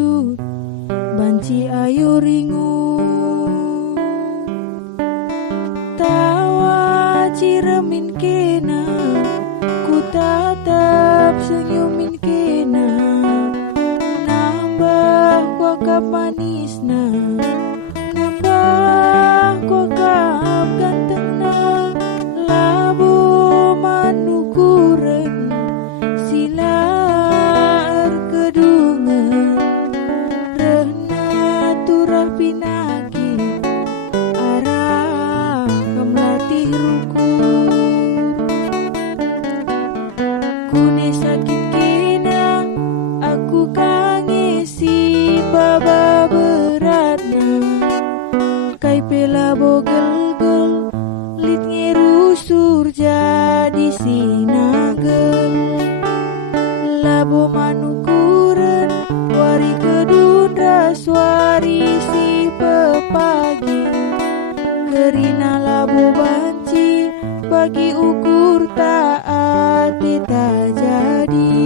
wujud banci ayu ringu tawa ciremin kena ku tatap senyumin kena nambah kuah manisna nambah kuah gantengna labu manukuren silar kedungan rehna turah pinaki arah kemelatih rukur kune sakit kena aku kangisi baba beratnya kai pela bogel-gel lit ngerusur jadi sinagel labo manukuren wari kedun raswari si pepagi kerina labo banci bagi ukur taat kita jadi